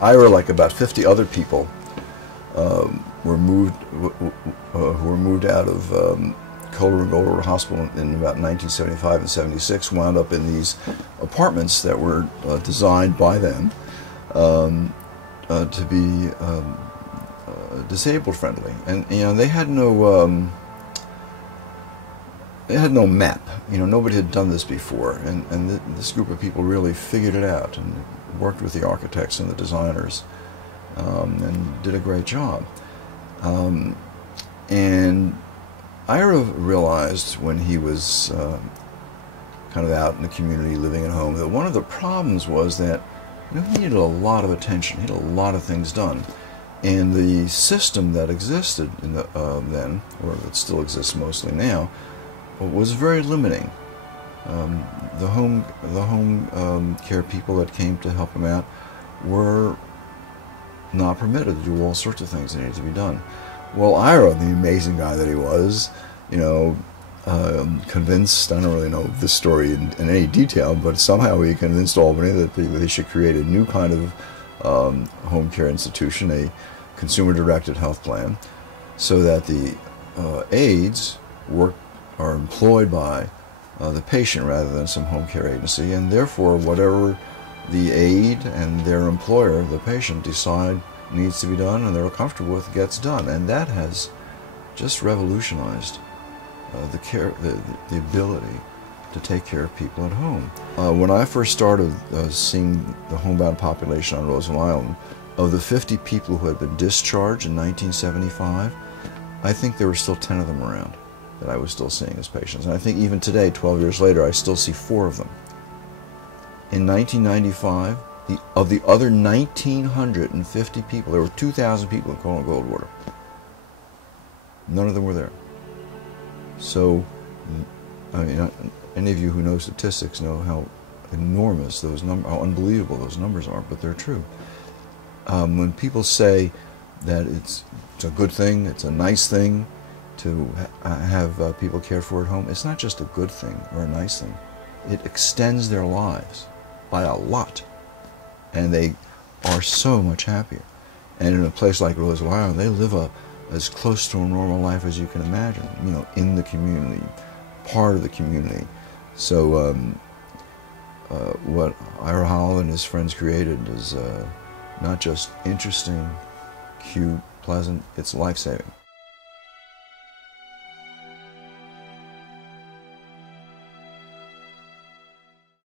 Ira, like about 50 other people, were moved who were moved out of Color and Gold Hospital in about 1975 and 76, wound up in these apartments that were designed by them to be disabled friendly, and they had no map. Nobody had done this before, and this group of people really figured it out and worked with the architects and the designers, and did a great job. And Ira realized when he was kind of out in the community, living at home, that one of the problems was that he needed a lot of attention. He had a lot of things done. And the system that existed in then, or that still exists mostly now, was very limiting. The home care people that came to help him out were not permitted to do all sorts of things that needed to be done. Well, Ira, the amazing guy that he was, convinced, I don't really know this story in any detail, but somehow he convinced Albany that they should create a new kind of home care institution, a consumer-directed health plan, so that the aides are employed by the patient rather than some home care agency, and therefore whatever the aide and their employer, the patient, decide needs to be done and they're comfortable with gets done. And that has just revolutionized the ability to take care of people at home. When I first started seeing the homebound population on Roosevelt Island, of the 50 people who had been discharged in 1975, I think there were still 10 of them around that I was still seeing as patients. And I think even today, 12 years later, I still see 4 of them. In 1995, of the other 1,950 people, there were 2,000 people in Colon Goldwater. None of them were there. So, I mean, any of you who know statistics know how enormous those numbers, how unbelievable those numbers are, but they're true. When people say that it's a good thing, it's a nice thing to have people cared for at home, it's not just a good thing or a nice thing. It extends their lives by a lot, and they are so much happier. And in a place like Roosevelt Island, they live as close to a normal life as you can imagine, in the community, part of the community. So what Ira Howell and his friends created is not just interesting, cute, pleasant, it's life-saving.